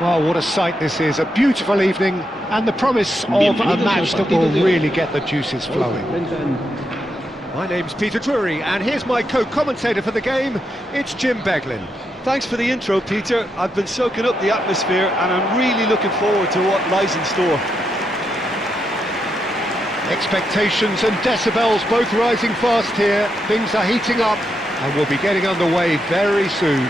Well, what a sight this is, a beautiful evening and the promise of a match that will really get the juices flowing. My name's Peter Drury and here's my co-commentator for the game, it's Jim Beglin. Thanks for the intro, Peter. I've been soaking up the atmosphere and I'm really looking forward to what lies in store. Expectations and decibels both rising fast here, things are heating up and we'll be getting underway very soon.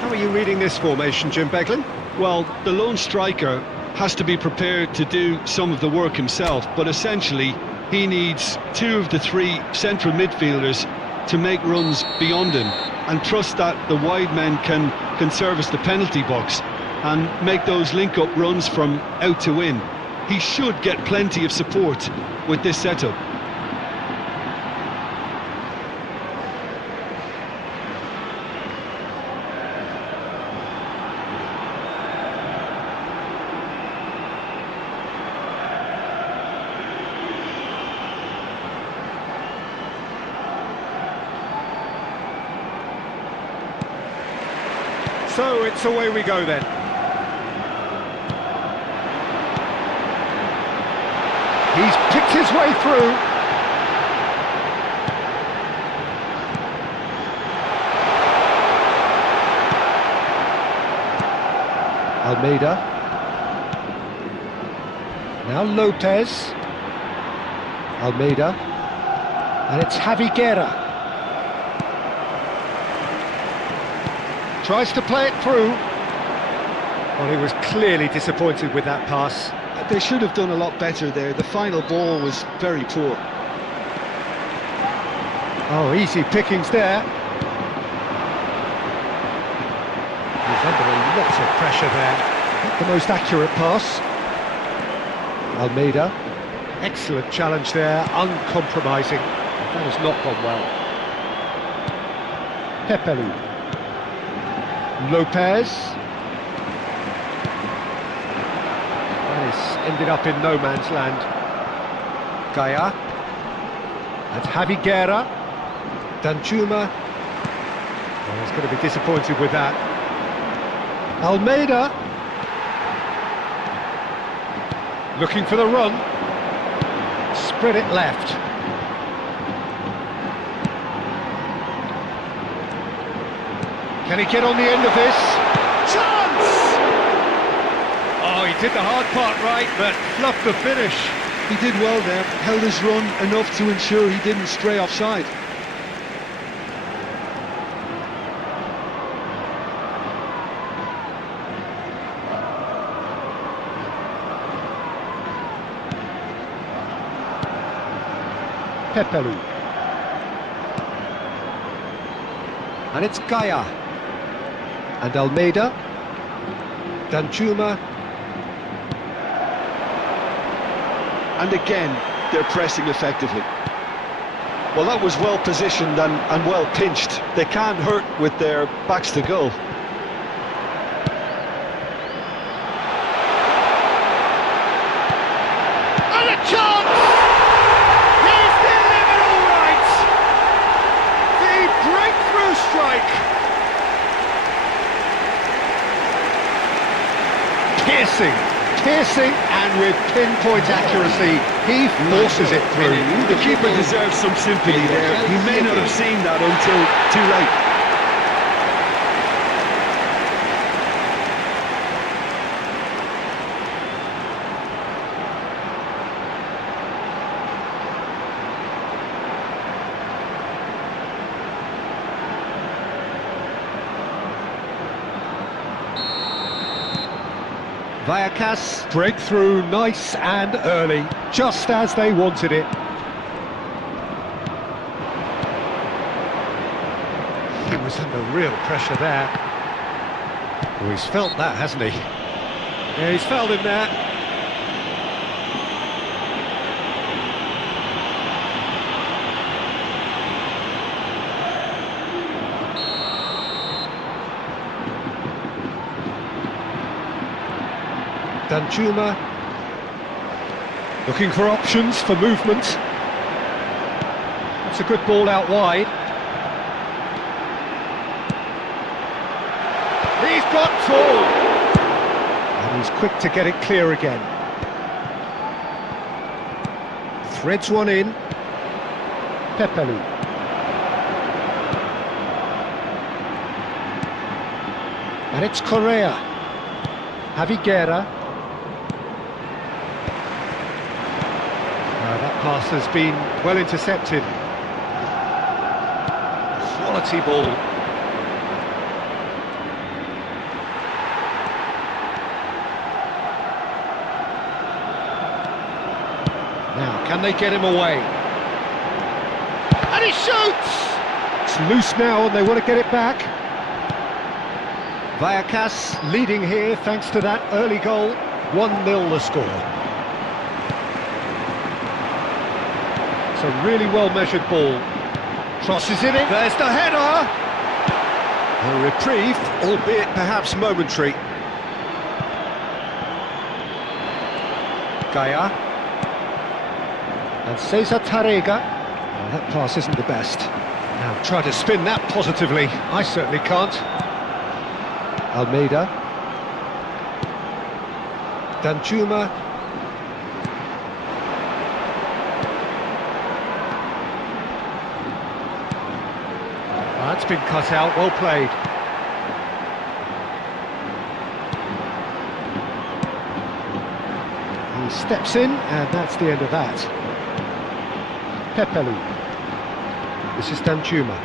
How are you reading this formation, Jim Beglin? Well, the lone striker has to be prepared to do some of the work himself, but essentially he needs two of the three central midfielders to make runs beyond him and trust that the wide men can service the penalty box and make those link-up runs from out to in. He should get plenty of support with this setup. So it's away we go then. He's picked his way through. Almeida. Now Lopez. Almeida. And it's Javi Guerra. Tries to play it through. Well, he was clearly disappointed with that pass. They should have done a lot better there. The final ball was very poor. Oh, easy pickings there. He's under a lot of pressure there. Not the most accurate pass. Almeida. Excellent challenge there, uncompromising. That has not gone well. Pepelu. Lopez. That has ended up in no man's land. Gaia. And Javi Guerra. Danjuma. Oh, he's going to be disappointed with that. Almeida. Looking for the run. Spread it left. Can he get on the end of this? Chance! Oh, he did the hard part right, but fluffed the finish. He did well there, held his run enough to ensure he didn't stray offside. Pepelu. And it's Gaia. And Almeida. Danjuma. And again, they're pressing effectively. Well, that was well positioned and well pinched. They can't hurt with their backs to goal. And a chance! He's delivered all right! The breakthrough strike! Piercing, and with pinpoint accuracy, he forces it through. The keeper deserves some sympathy there. He may not have seen that until too late. Vallecano breakthrough nice and early, just as they wanted it. He was under real pressure there. Oh, he's felt that, hasn't he? Yeah, he's felt him there. Danjuma. Looking for options for movement. That's a good ball out wide. He's got tall. And he's quick to get it clear again. Threads one in. Pepelu. And it's Correa. Javiguera. That pass has been well intercepted. Quality ball. Now, can they get him away? And he shoots! It's loose now and they want to get it back. Vallecano leading here thanks to that early goal. 1-0 the score. It's a really well-measured ball. Crosses in it, there's the header! A reprieve, albeit perhaps momentary. Gaia. And Cesar Tarrega. Oh, that pass isn't the best. Now try to spin that positively. I certainly can't. Almeida. Danjuma. That's been cut out, well played. He steps in, and that's the end of that. Pepelu. This is Danjuma.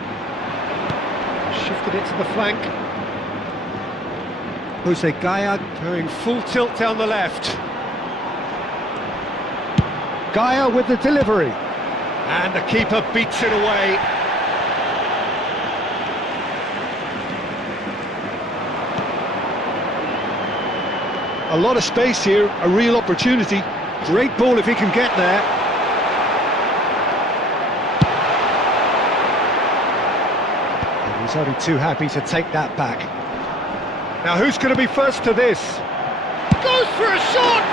Shifted it to the flank. Jose Gaia going full tilt down the left. Gaia with the delivery. And the keeper beats it away. A lot of space here, a real opportunity. Great ball if he can get there. And he's only too happy to take that back. Now who's going to be first to this? Goes for a shot!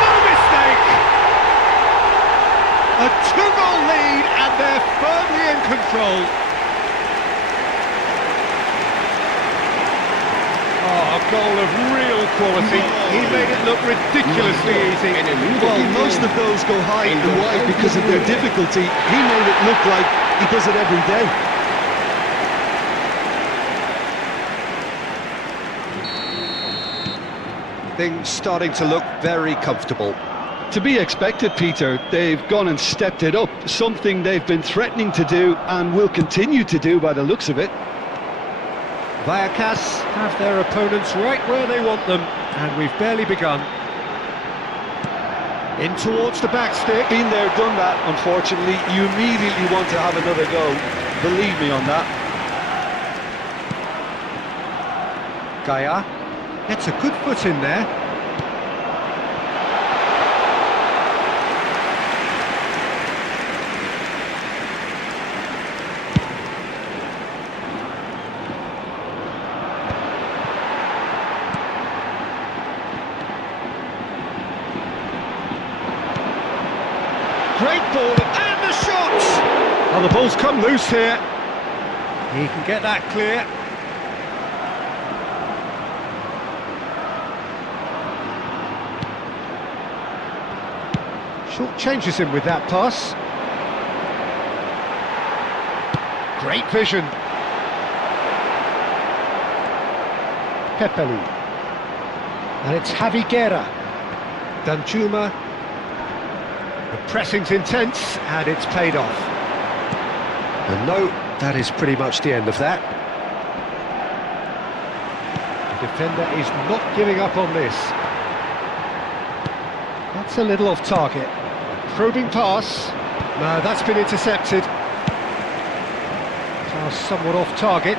No mistake! A 2-goal lead and they're firmly in control. Oh, a goal of real quality. He made it look ridiculously easy. Well, most of those go high and wide because of their difficulty. He made it look like he does it every day. Things starting to look very comfortable. To be expected, Peter. They've gone and stepped it up, something they've been threatening to do and will continue to do by the looks of it. Vallecano have their opponents right where they want them, and we've barely begun. In towards the back stick. Been there, done that, unfortunately. You immediately want to have another go. Believe me on that. Gaia gets a good foot in there. Great ball, and the shot! Oh, the ball's come loose here. He can get that clear. Short changes him with that pass. Great vision. Pepelu. And it's Javiguera. Danjuma. The pressing's intense, and it's paid off. And no, that is pretty much the end of that. The defender is not giving up on this. That's a little off target. Probing pass. No, that's been intercepted. Pass somewhat off target.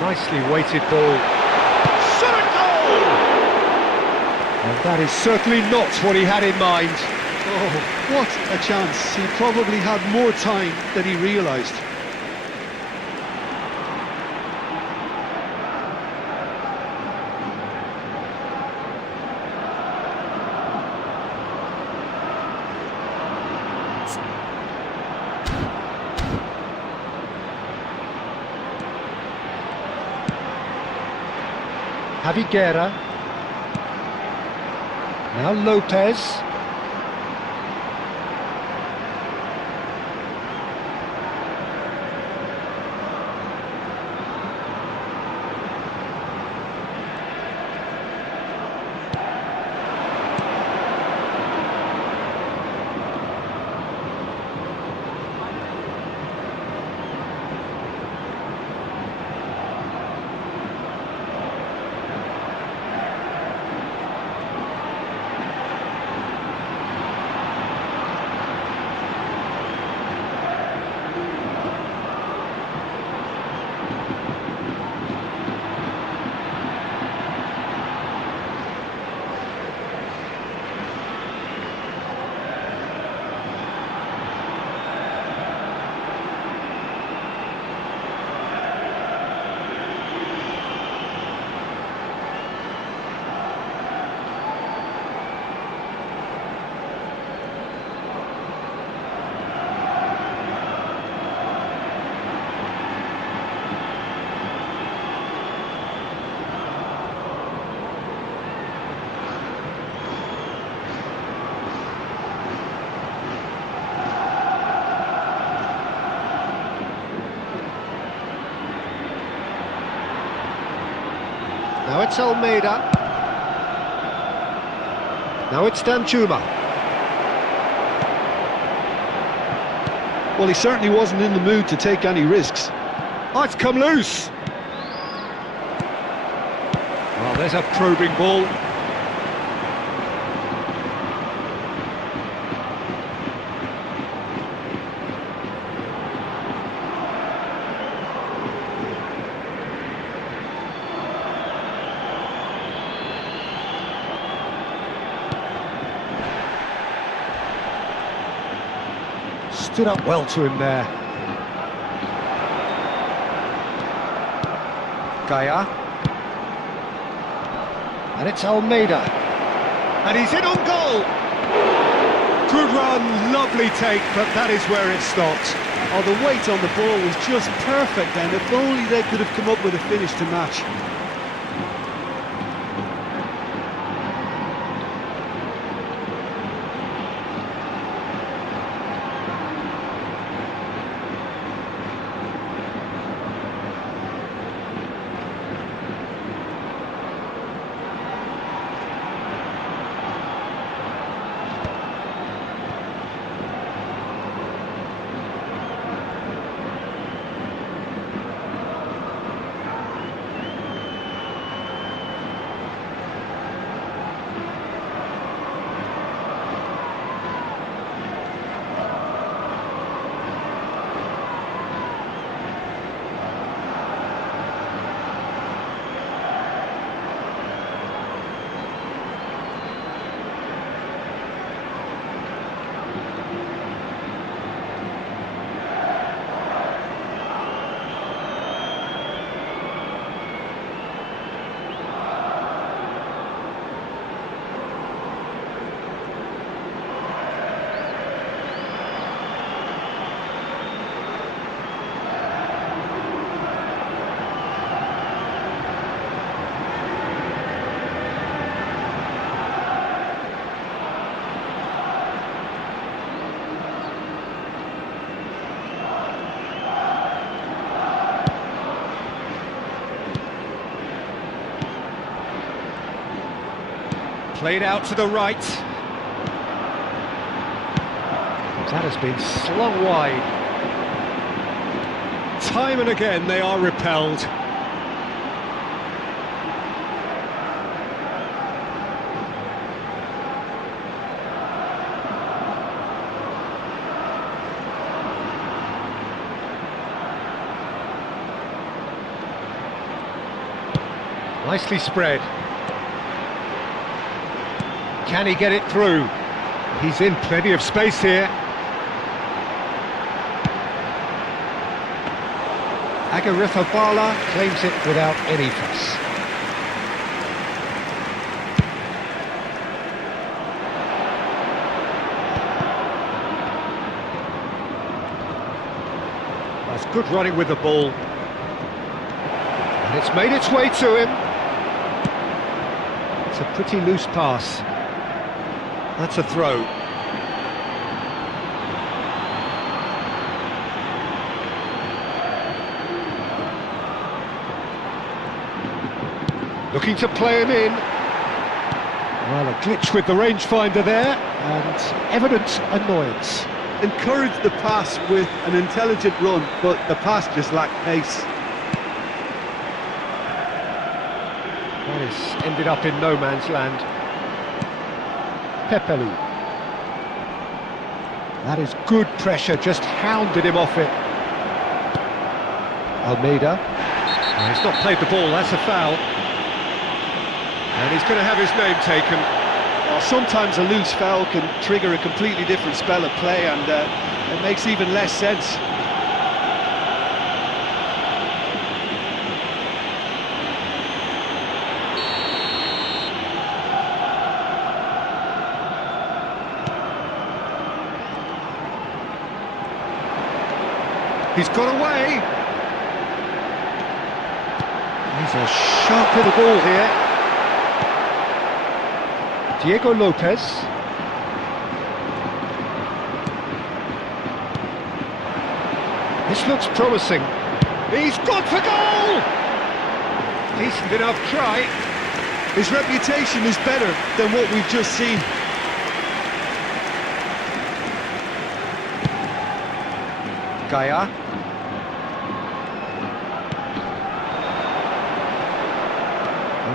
Nicely weighted ball. Shot a goal! And that is certainly not what he had in mind. Oh, what a chance. He probably had more time than he realised. Javi Guerra. Now Lopez. Now it's Almeida. Now it's Danjuma. Well, he certainly wasn't in the mood to take any risks. Oh, it's come loose. Well, there's a probing ball. Stood up well to him there. Gaia. And it's Almeida. And he's in on goal! Good run, lovely take, but that is where it stopped. Oh, the weight on the ball was just perfect then. If only they could have come up with a finish to match. Played out to the right. That has been slung wide. Time and again they are repelled. Nicely spread. Can he get it through? He's in plenty of space here. Bala claims it without any fuss. That's good running with the ball. And it's made its way to him. It's a pretty loose pass. That's a throw. Looking to play him in. Well, a glitch with the rangefinder there, and evident annoyance. Encouraged the pass with an intelligent run, but the pass just lacked pace. That has ended up in no man's land. Pepelu. That is good pressure, just hounded him off it. Almeida. Oh, he's not played the ball, that's a foul. And he's going to have his name taken. Well, sometimes a loose foul can trigger a completely different spell of play, and it makes even less sense. He's got away. He's a sharp little ball here. Diego Lopez. This looks promising. He's gone for goal! Decent enough try. His reputation is better than what we've just seen. Gaia.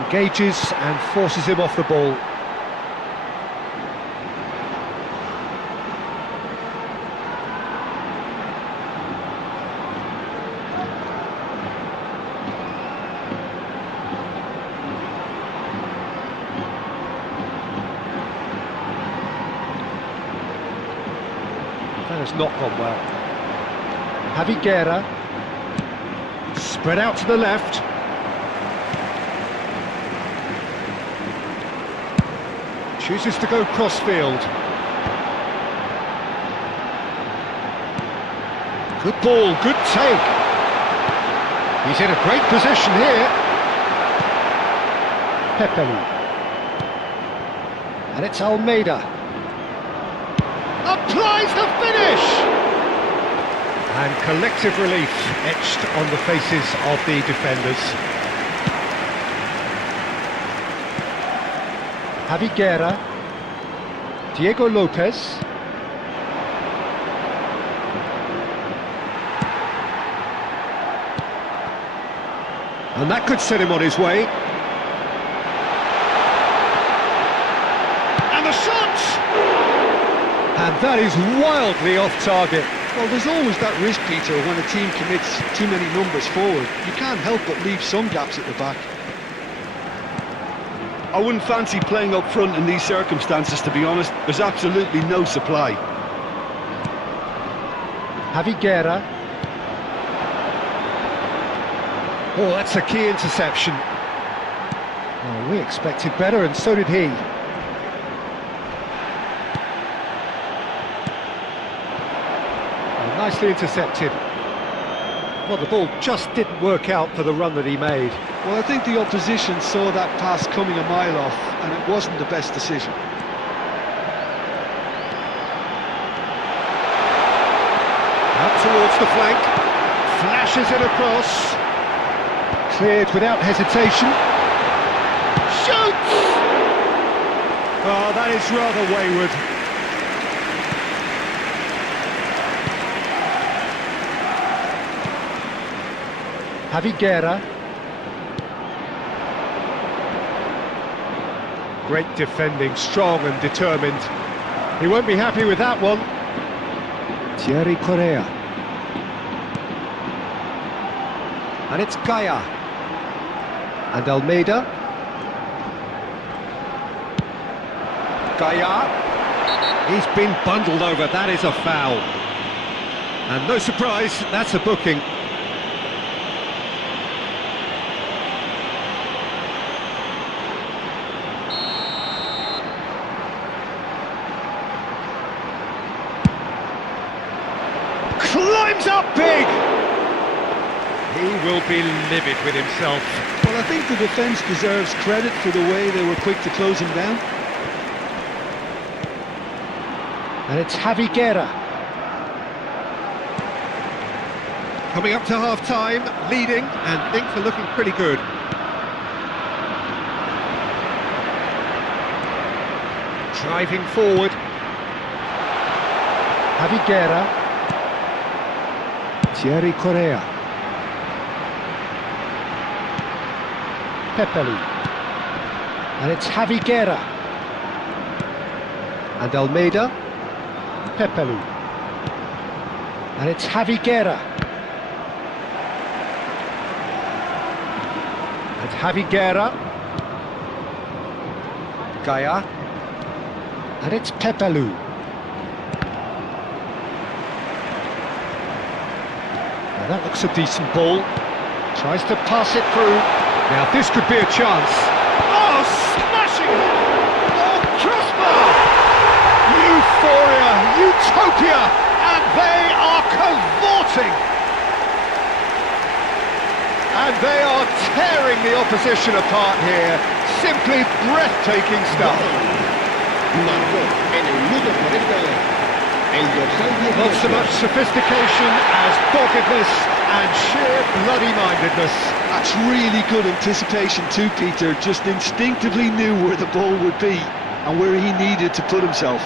Engages and forces him off the ball. That has not gone well. Javi Guerra. Spread out to the left. Chooses to go cross-field. Good ball, good take. He's in a great position here. Pepelu. And it's Almeida. Applies the finish! And collective relief etched on the faces of the defenders. Javi Guerra. Diego Lopez. And that could set him on his way. And the shot! And that is wildly off target. Well, there's always that risk, Peter, when a team commits too many numbers forward. You can't help but leave some gaps at the back. I wouldn't fancy playing up front in these circumstances, to be honest. There's absolutely no supply. Javi Guerra. Oh, that's a key interception. Oh, we expected better, and so did he. Nicely intercepted. Well, the ball just didn't work out for the run that he made. Well, I think the opposition saw that pass coming a mile off, and it wasn't the best decision. Out towards the flank. Flashes it across. Cleared without hesitation. Shoots! Oh, that is rather wayward. Javi Guerra. Great defending, strong and determined. He won't be happy with that one. Thierry Correa. And it's Gaia. And Almeida. Gaia. He's been bundled over, that is a foul. And no surprise, that's a booking. Climbs up big! He will be livid with himself. Well, I think the defence deserves credit for the way they were quick to close him down. And it's Javi Guerra. Coming up to half-time, leading, and things are looking pretty good. Driving forward. Javi Guerra. Thierry Correa. Pepelu. And it's Javi Guerra. And Almeida. Pepelu. And it's Javi Guerra. And Javi Guerra. Gaia. And it's Pepelu. Now that looks a decent ball. Tries to pass it through. Now this could be a chance. Oh, smashing it! Oh, crossbar! Euphoria, utopia, and they are cavorting! And they are tearing the opposition apart here. Simply breathtaking stuff. Not so much sophistication as doggedness and sheer bloody-mindedness. That's really good anticipation too, Peter. Just instinctively knew where the ball would be and where he needed to put himself.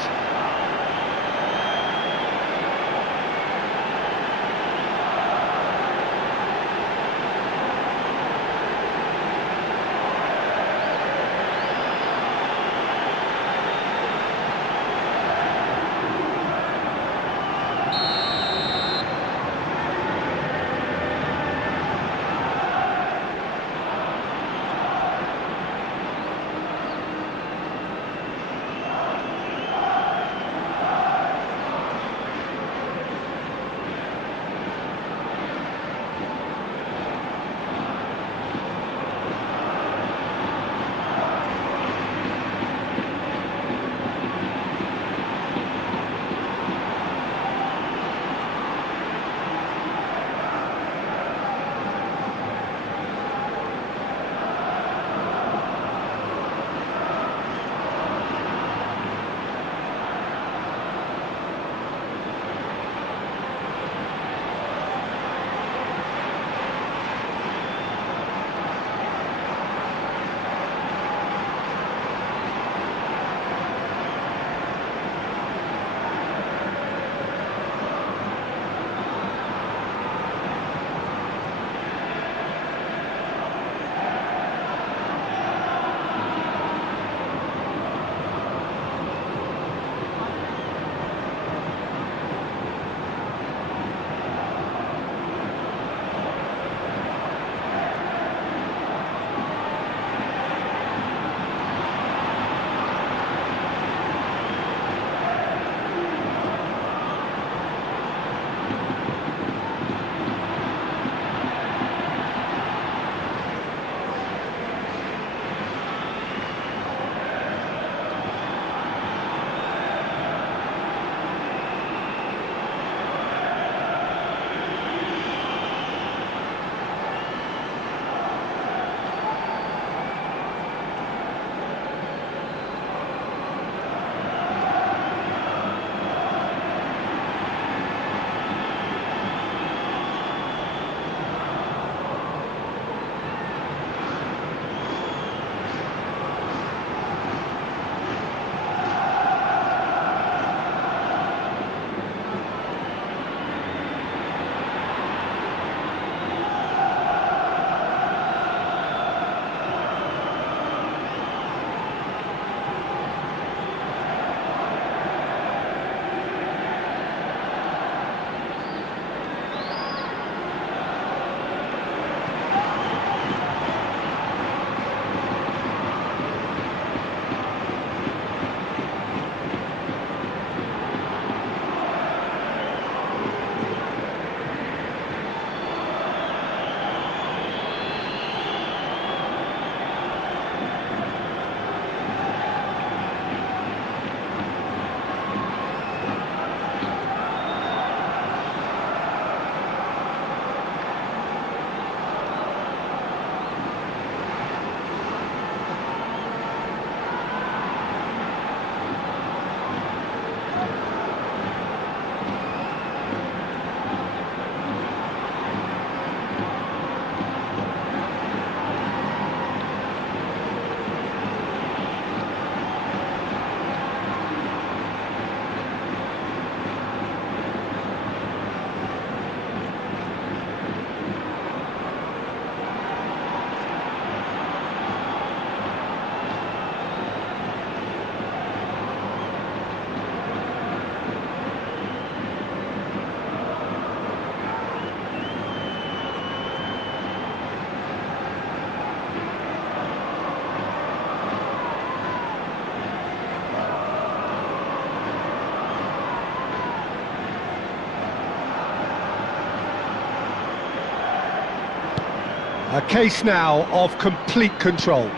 A case now of complete control.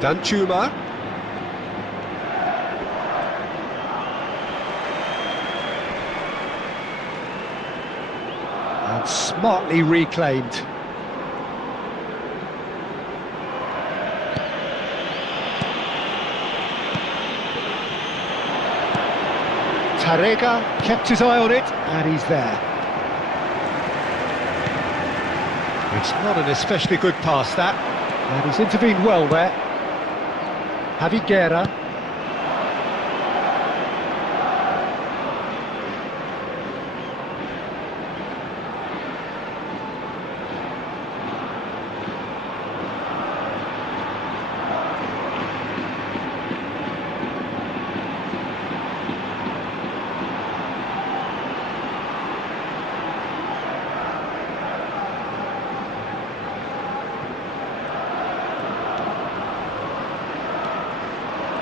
Danchuma. And smartly reclaimed. Tarega kept his eye on it, and he's there. It's not an especially good pass, that, and he's intervened well there. Javi Guerra.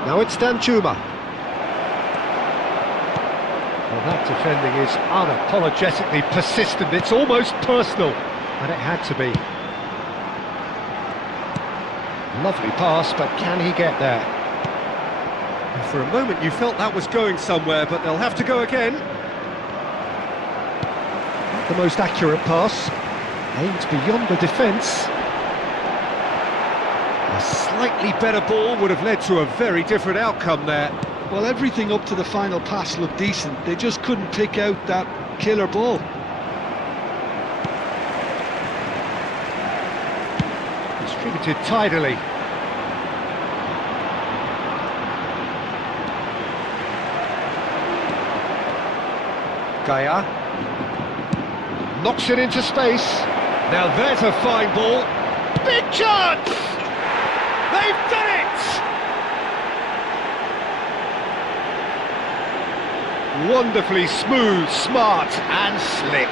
Now it's Danchuma. Well, that defending is unapologetically persistent. It's almost personal, and it had to be. Lovely pass, but can he get there? For a moment you felt that was going somewhere, but they'll have to go again. Not the most accurate pass. Aimed beyond the defence. A slightly better ball would have led to a very different outcome there. Well, everything up to the final pass looked decent. They just couldn't pick out that killer ball. Distributed tidily. Gaia knocks it into space. Now there's a fine ball. Big chance! They've done it! Wonderfully smooth, smart and slick.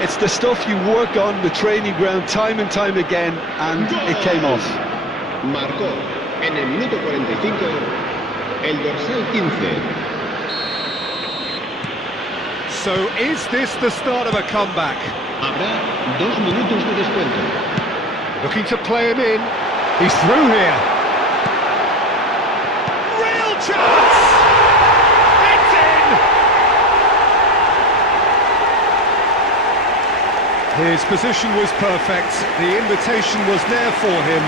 It's the stuff you work on the training ground time and time again, and it came off. Marcó en el minuto 45 el dorsal 15. So is this the start of a comeback? Habrá 2 minutos de descuento. Looking to play him in. He's through here. Real chance! It's in! His position was perfect, the invitation was there for him,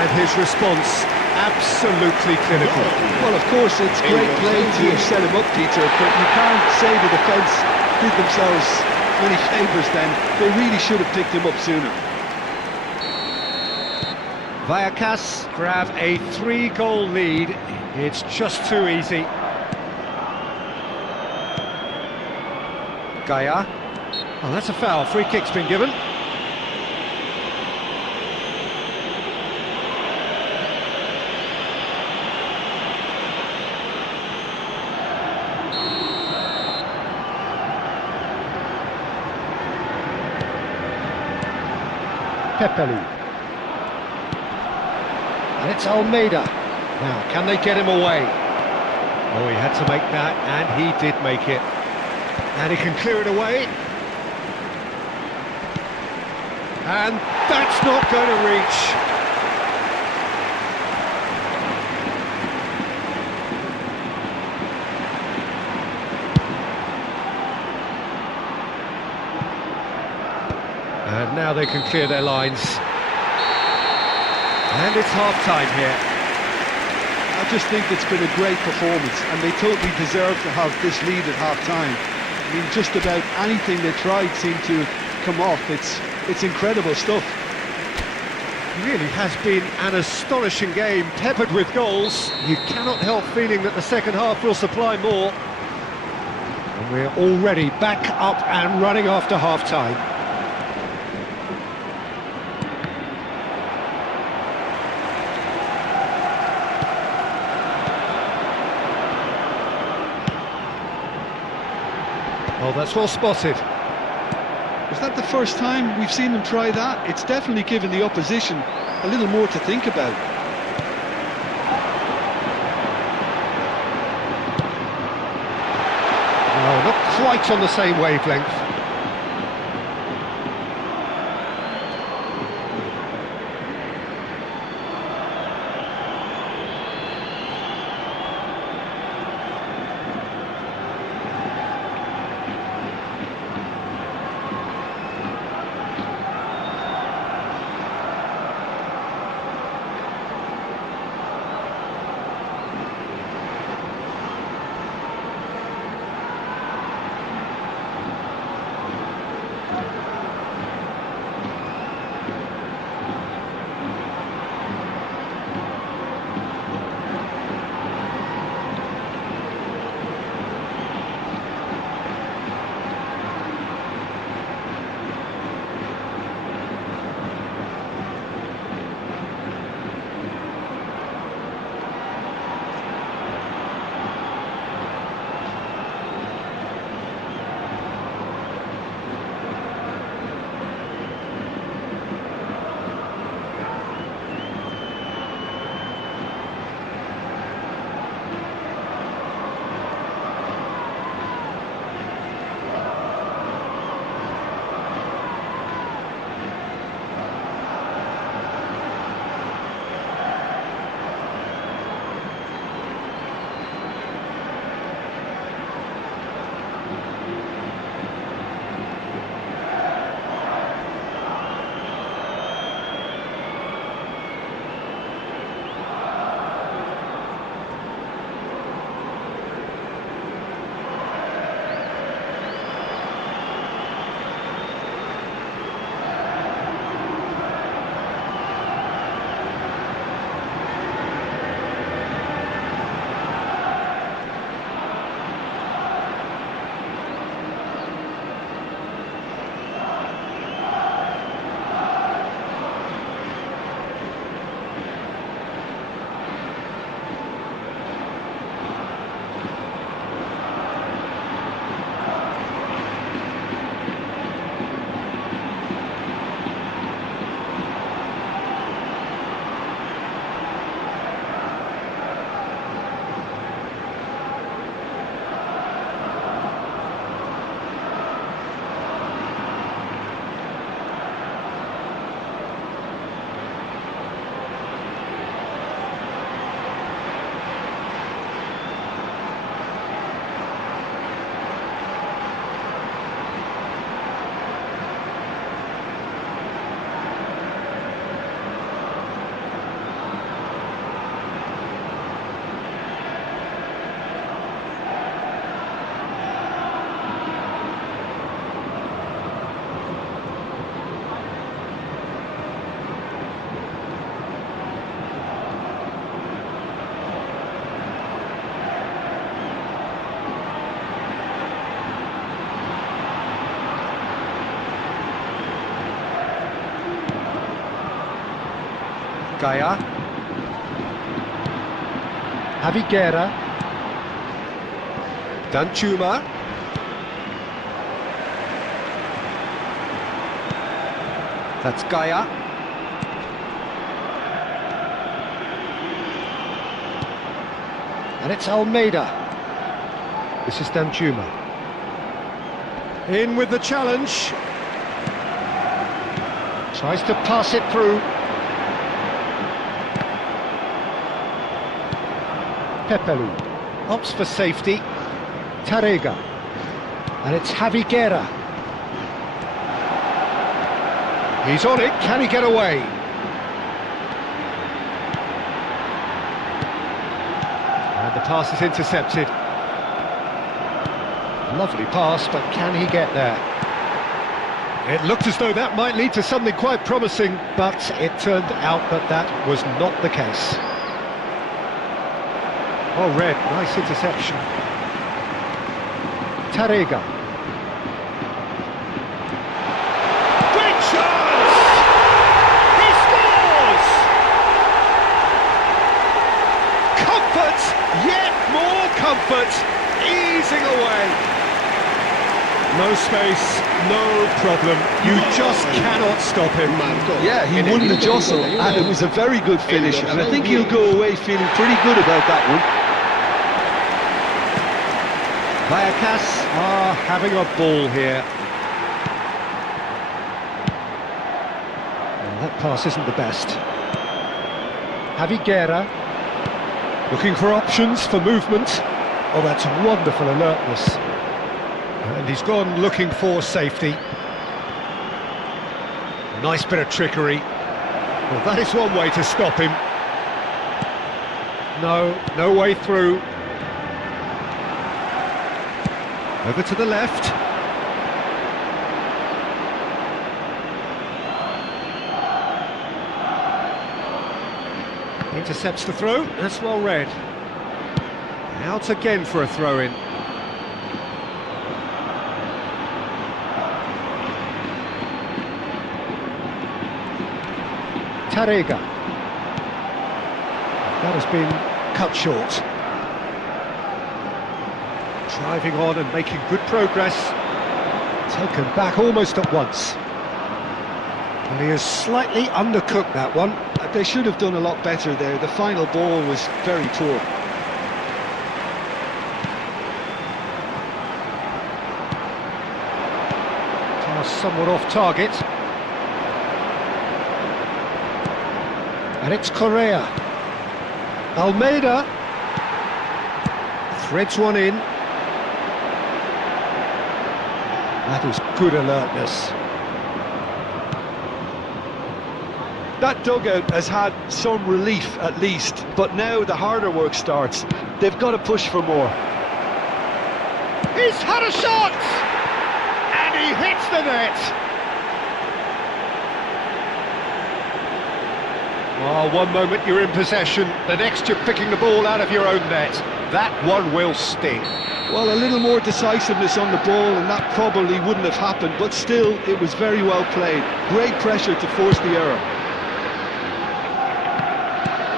and his response absolutely clinical. Well, of course, it's great play to set him up, Peter, but you can't say the defence did themselves many favours then. They really should have picked him up sooner. Vallecano grab a 3-goal lead. It's just too easy. Gaia. Oh, that's a foul. Free kick's been given. Pepelu. And it's Almeida. Now, can they get him away? Oh, he had to make that, and he did make it. And he can clear it away. And that's not going to reach. And now they can clear their lines. And it's half-time here. I just think it's been a great performance, and they totally deserve to have this lead at half-time. I mean, just about anything they tried seemed to come off. It's incredible stuff. It really has been an astonishing game, peppered with goals. You cannot help feeling that the second half will supply more. And we're already back up and running after half-time. Oh, that's well spotted. Was that the first time we've seen them try that? It's definitely given the opposition a little more to think about. No, not quite on the same wavelength. Gaia. Javi Guerra. Danchuma. That's Gaia. And it's Almeida. This is Danchuma. In with the challenge. Tries to pass it through. Pepelu opts for safety. Tarrega. And it's Javi Guerra. He's on it, can he get away? And the pass is intercepted. Lovely pass, but can he get there? It looked as though that might lead to something quite promising, but it turned out that that was not the case. Oh, red, nice interception. Tarrega. Great chance! He scores! Comfort, yet more comfort, easing away. No space, no problem. You just cannot stop him. Yeah, he won the jostle, and it was a very good finish, and I think he'll go away feeling pretty good about that one. Vallecano are having a ball here. Well, that pass isn't the best. Javi Guerra looking for options for movement. Oh, that's wonderful alertness. And he's gone looking for safety. Nice bit of trickery. Well, that is one way to stop him. No way through. Over to the left. Intercepts the throw, that's well read. Out again for a throw-in. Tarrega. That has been cut short. Driving on and making good progress. Taken back almost at once. And he has slightly undercooked that one. They should have done a lot better there. The final ball was very poor. Pass somewhat off target. And it's Correa. Almeida threads one in. That is good alertness. That dugout has had some relief at least, but now the harder work starts. They've got to push for more. He's had a shot! And he hits the net! Oh, one moment you're in possession, the next you're picking the ball out of your own net. That one will sting. Well, a little more decisiveness on the ball and that probably wouldn't have happened, but still, it was very well played. Great pressure to force the error.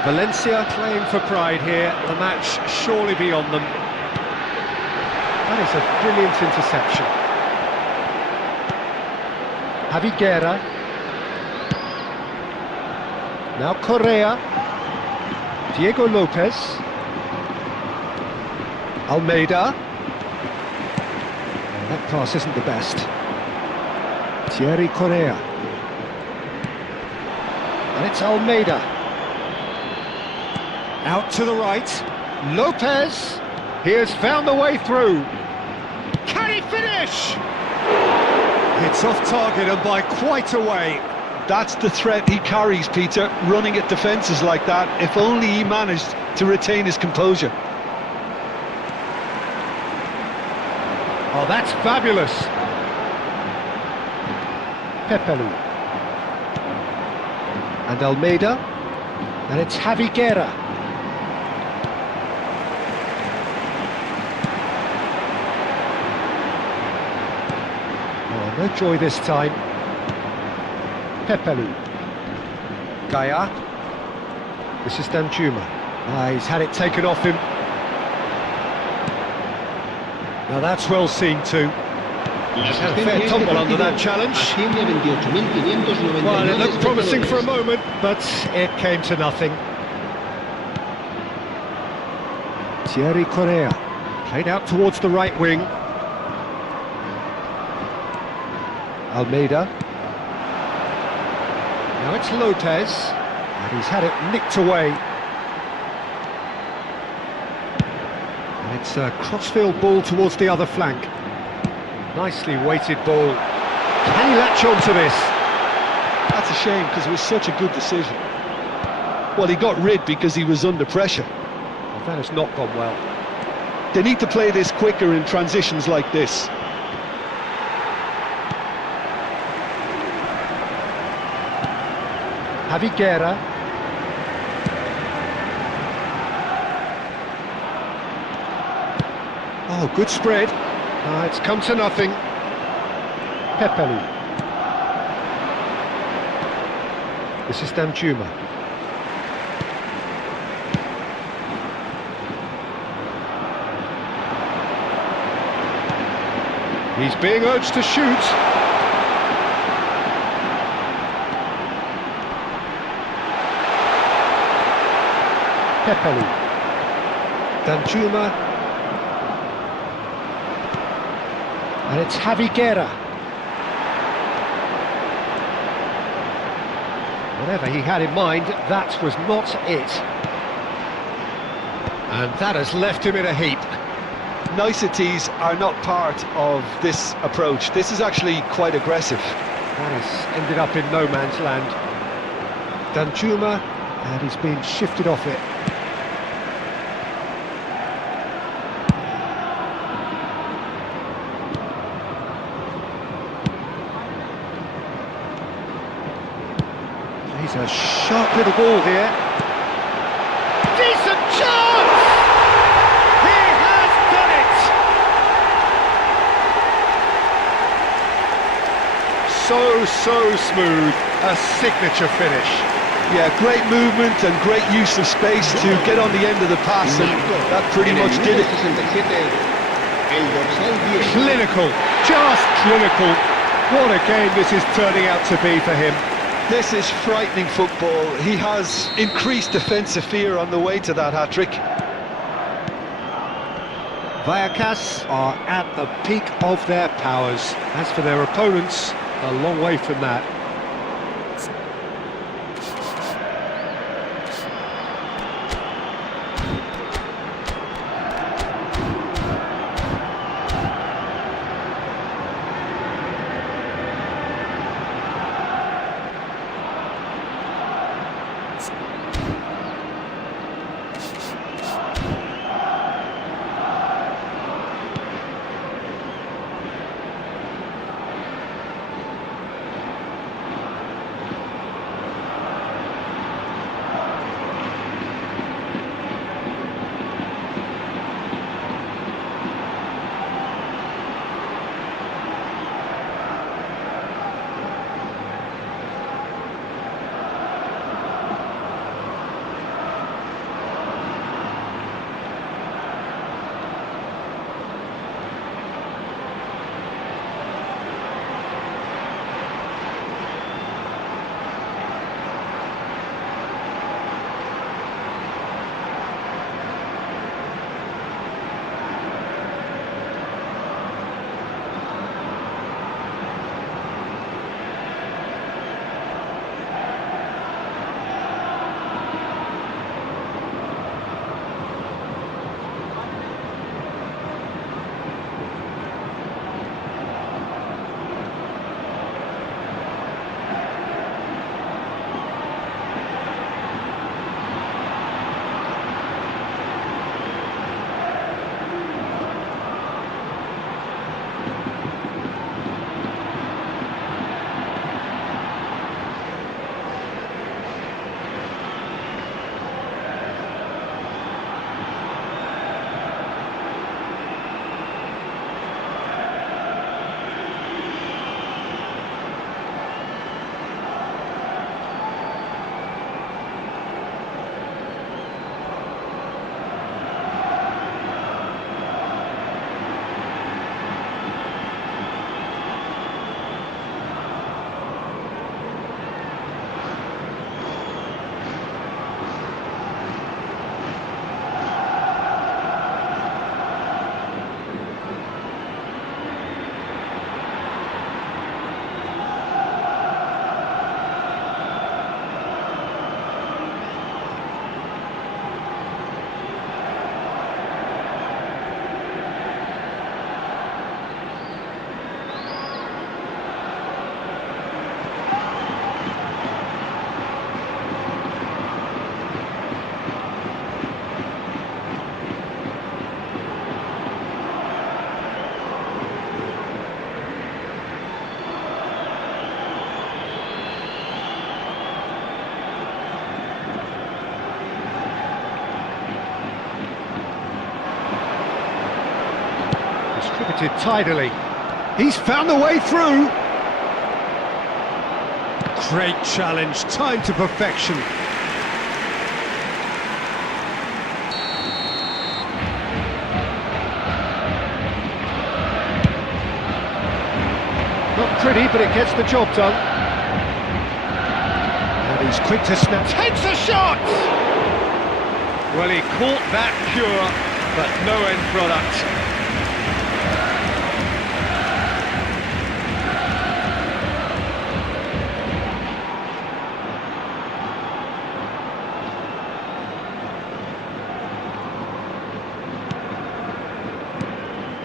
Valencia playing for pride here, the match surely beyond them. That is a brilliant interception. Javi Guerra. Now Correa. Diego Lopez. Almeida. That pass isn't the best. Thierry Correa. And it's Almeida. Out to the right. Lopez. He has found the way through. Can he finish? It's off target and by quite a way. That's the threat he carries, Peter, running at defences like that. If only he managed to retain his composure. Oh, that's fabulous. Pepelu. And Almeida. And it's Javi Guerra. Oh, no joy this time. Pepelu. Gaia. This is Danjuma. He's had it taken off him. Now that's well seen too. He's had a fair tumble under that challenge. Well, it looked promising for a moment, but it came to nothing. Thierry Correa played out towards the right wing. Almeida. Now it's Lopez, and he's had it nicked away. And it's a crossfield ball towards the other flank. Nicely weighted ball. Can he latch on to this? That's a shame, because it was such a good decision. Well, he got rid because he was under pressure. Well, that has not gone well. They need to play this quicker in transitions like this. Javi Guerra. Oh, good spread. It's come to nothing. Pepelu. This is Danjuma. He's being urged to shoot. Pepelu. Danjuma. And it's Javi Guerra. Whatever he had in mind, that was not it. And that has left him in a heap. Niceties are not part of this approach. This is actually quite aggressive. That has ended up in no man's land. Danjuma, and he's been shifted off it. He's a sharp little ball here. Decent chance! He has done it! So smooth. A signature finish. Yeah, great movement and great use of space to get on the end of the pass, and that pretty much did it. Clinical, just clinical. What a game this is turning out to be for him. This is frightening football. He has increased defensive fear on the way to that hat-trick. Vallecano are at the peak of their powers. As for their opponents, a long way from that. Distributed tidily. He's found the way through. Great challenge, timed to perfection. Not pretty, but it gets the job done. And he's quick to snap. Takes a shot! Well, he caught that pure, but no end product.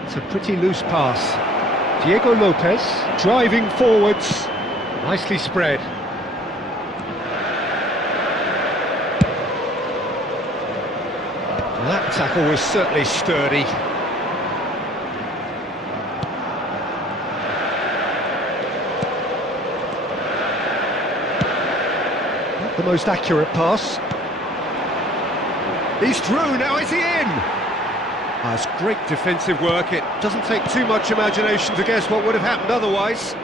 It's a pretty loose pass. Diego Lopez driving forwards, nicely spread. That tackle was certainly sturdy. Not the most accurate pass. He's through, now is he in? That's great defensive work. It doesn't take too much imagination to guess what would have happened otherwise.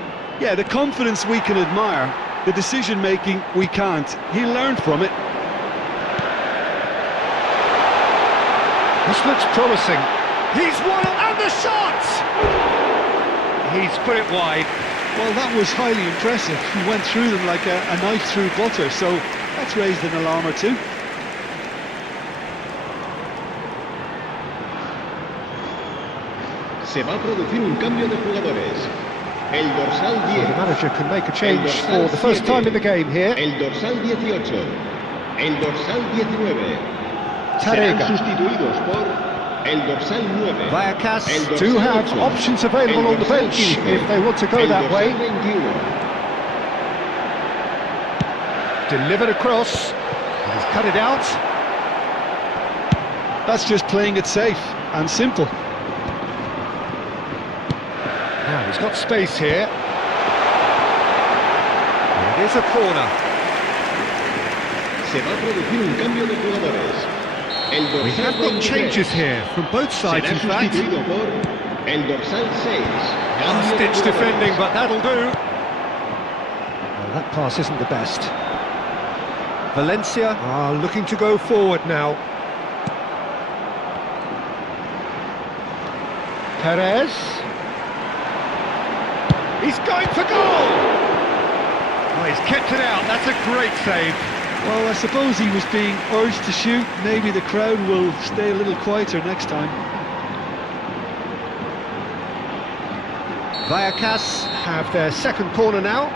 Yeah, the confidence we can admire, the decision-making we can't. He learned from it. This looks promising. He's won it, and the shot! He's put it wide. Well, that was highly impressive. He went through them like a knife through butter, so that's raised an alarm or two. Se va a producir un cambio de jugadores. El dorsal 10. The manager can make a change for the first time in the game here. El dorsal 18. El dorsal 19. Tarega. Serán sustituidos por el dorsal 9. Vallecano do have options available on the bench if they want to go that way. 21. Delivered across. He's cut it out. That's just playing it safe and simple. Now he's got space here. And it is a corner. Se va a producir un cambio de jugadores. El dorsal We have got 23 changes here from both sides, será in fact. sustituido por el dorsal 6. Cambio de Stitch jugadores. defending, but that'll do. Well, that pass isn't the best. Valencia are looking to go forward now. Perez. He's going for goal! Oh, he's kept it out, that's a great save. Well, I suppose he was being urged to shoot. Maybe the crowd will stay a little quieter next time. Vallecano have their second corner now.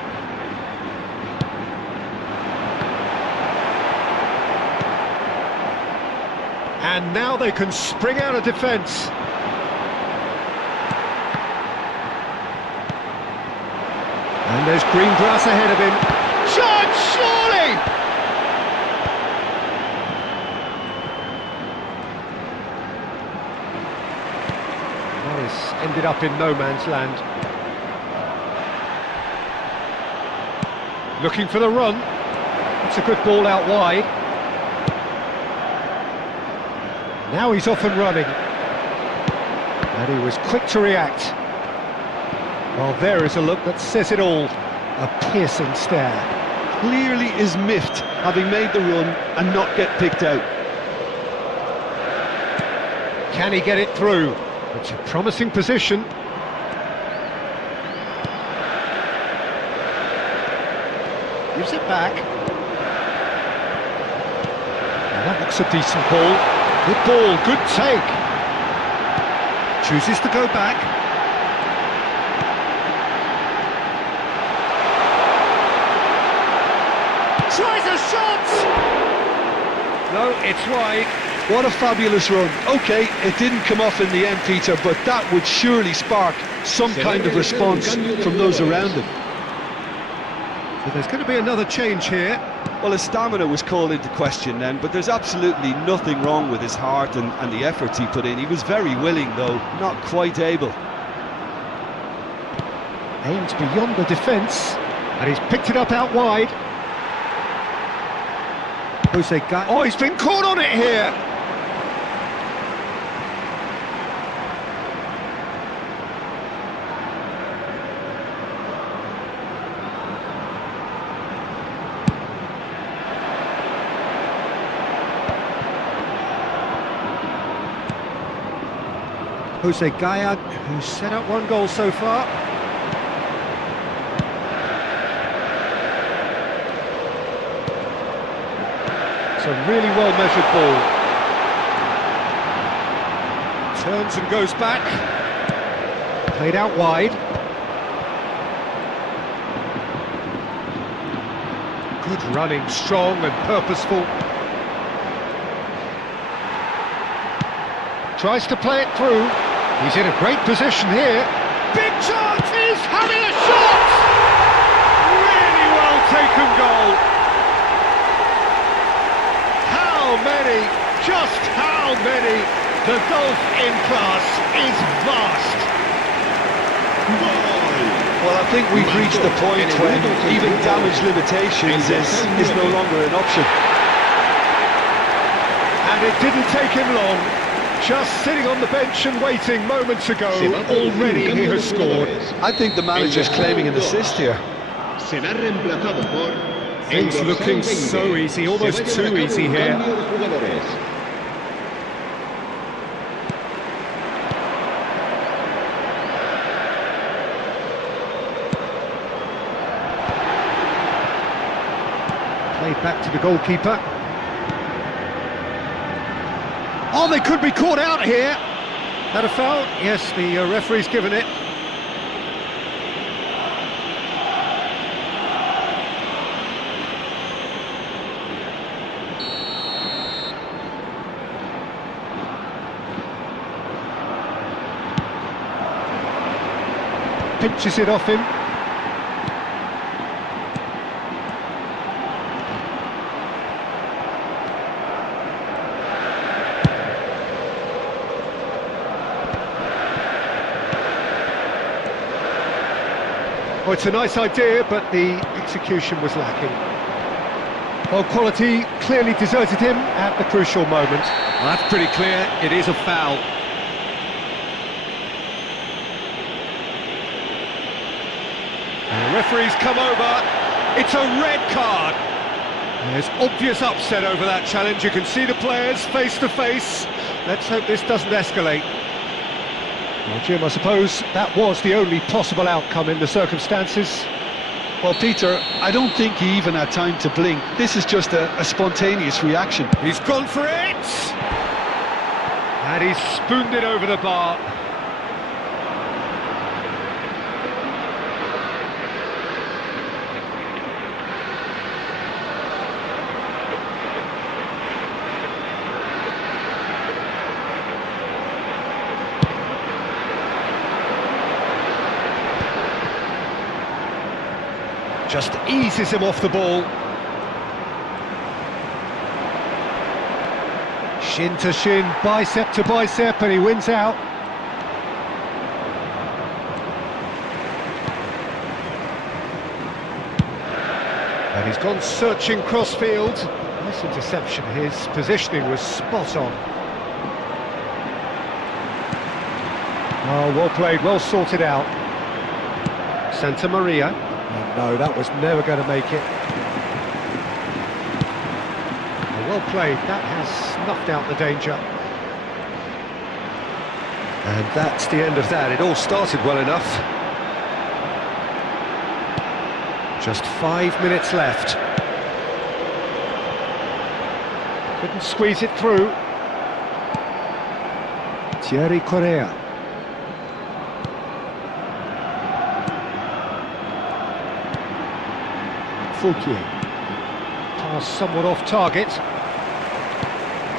And now they can spring out of defence. And there's green grass ahead of him. Shot, surely! Morris ended up in no man's land. Looking for the run. It's a good ball out wide. Now he's off and running. And he was quick to react. Well, there is a look that says it all. A piercing stare. Clearly is miffed, having made the run and not get picked out. Can he get it through? It's a promising position. Gives it back. Now that looks a decent ball. Good ball, good take. Chooses to go back. Tries a shot! No, it's wide. What a fabulous run. OK, it didn't come off in the end, Peter, but that would surely spark some kind of response from those around him. So there's going to be another change here. Well, his stamina was called into question then, but there's absolutely nothing wrong with his heart and the efforts he put in. He was very willing, though, not quite able. Aims beyond the defence, and he's picked it up out wide. Oh, he's been caught on it here! Jose Gaya, who's set up one goal so far. It's a really well-measured ball. Turns and goes back. Played out wide. Good running, strong and purposeful. Tries to play it through. He's in a great position here. Big chance! He's having a shot! Really well taken goal. How many? Just how many? The gulf in class is vast. Well, I think we've reached the point when even damage limitations is no longer an option. And it didn't take him long. Just sitting on the bench and waiting moments ago, already he has scored. I think the manager's claiming an assist here. Things looking so easy, almost too easy here. Played back to the goalkeeper. Oh, they could be caught out here. Had a foul? Yes, the referee's given it. Pinches it off him. Well, it's a nice idea, but the execution was lacking. Well, quality clearly deserted him at the crucial moment. Well, that's pretty clear. It is a foul. And the referee's come over. It's a red card. There's obvious upset over that challenge. You can see the players face to face. Let's hope this doesn't escalate. Well, Jim, I suppose that was the only possible outcome in the circumstances. Well, Peter, I don't think he even had time to blink. This is just a spontaneous reaction. He's gone for it! And he's spooned it over the bar. Just eases him off the ball. Shin to shin, bicep to bicep, and he wins out. And he's gone searching crossfield. Nice interception. His positioning was spot on. Oh, well played, well sorted out. Santa Maria. No, that was never going to make it. Well played, that has snuffed out the danger. And that's the end of that. It all started well enough. Just 5 minutes left. Couldn't squeeze it through. Thierry Correa. Fouquier. Pass somewhat off target.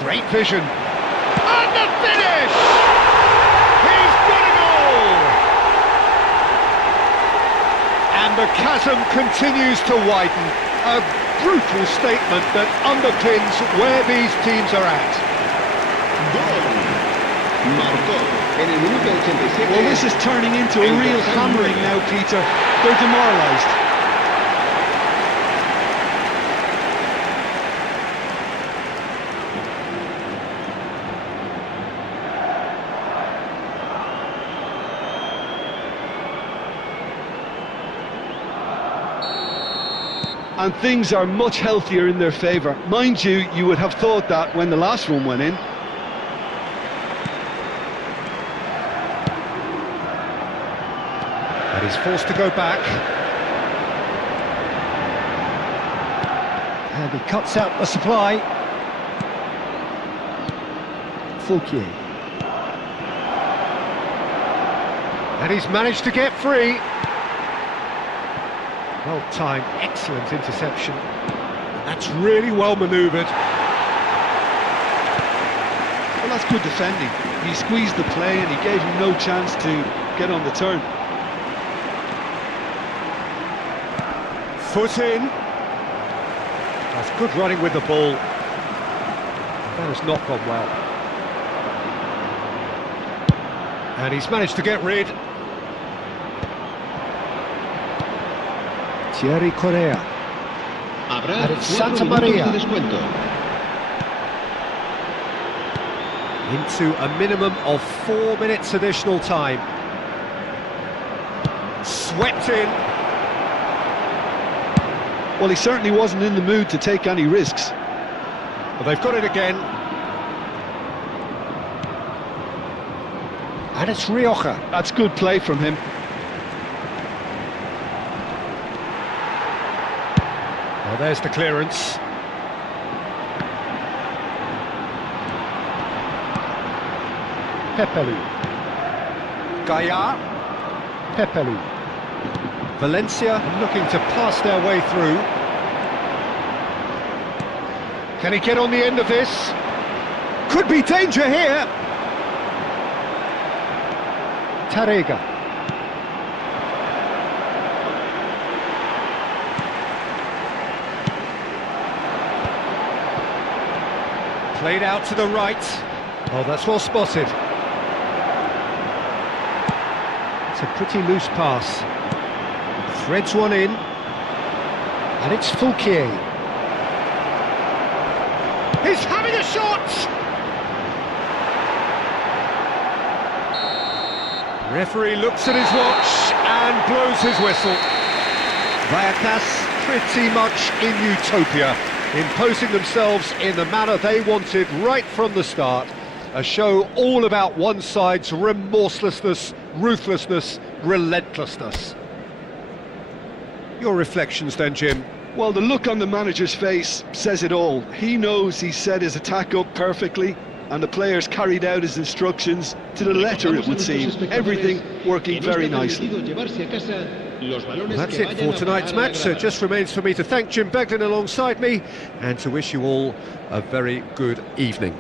Great vision. And the finish! He's got it all! And the chasm continues to widen. A brutal statement that underpins where these teams are at. Well, this is turning into a real hammering now, Peter. They're demoralised. And things are much healthier in their favour. Mind you, you would have thought that when the last one went in. He's forced to go back. And he cuts out the supply. Fouquier. And he's managed to get free. Well timed, excellent interception. That's really well manoeuvred. Well, that's good defending. He squeezed the play and he gave him no chance to get on the turn. Foot in. That's good running with the ball. That has not gone well. And he's managed to get rid. Thierry Correa. Habrá And it's 4 Santa minutos Maria. de descuento. Into a minimum of 4 minutes additional time. Swept in. Well, he certainly wasn't in the mood to take any risks. Well, they've got it again. And it's Rioja. That's good play from him. Well, there's the clearance. Pepelu. Gaia. Pepelu. Valencia looking to pass their way through. Can he get on the end of this? Could be danger here. Tarega. Played out to the right. Oh, that's well spotted. It's a pretty loose pass. Threads one in. And it's Fouquier. He's having a shot! Referee looks at his watch and blows his whistle. Vallecano pretty much in utopia, imposing themselves in the manner they wanted right from the start. A show all about one side's remorselessness, ruthlessness, relentlessness. Your reflections then, Jim? Well, the look on the manager's face says it all. He knows he set his attack up perfectly, and the players carried out his instructions to the letter, it would seem. Everything working very nicely. That's it for tonight's match, so it just remains for me to thank Jim Beglin alongside me and to wish you all a very good evening.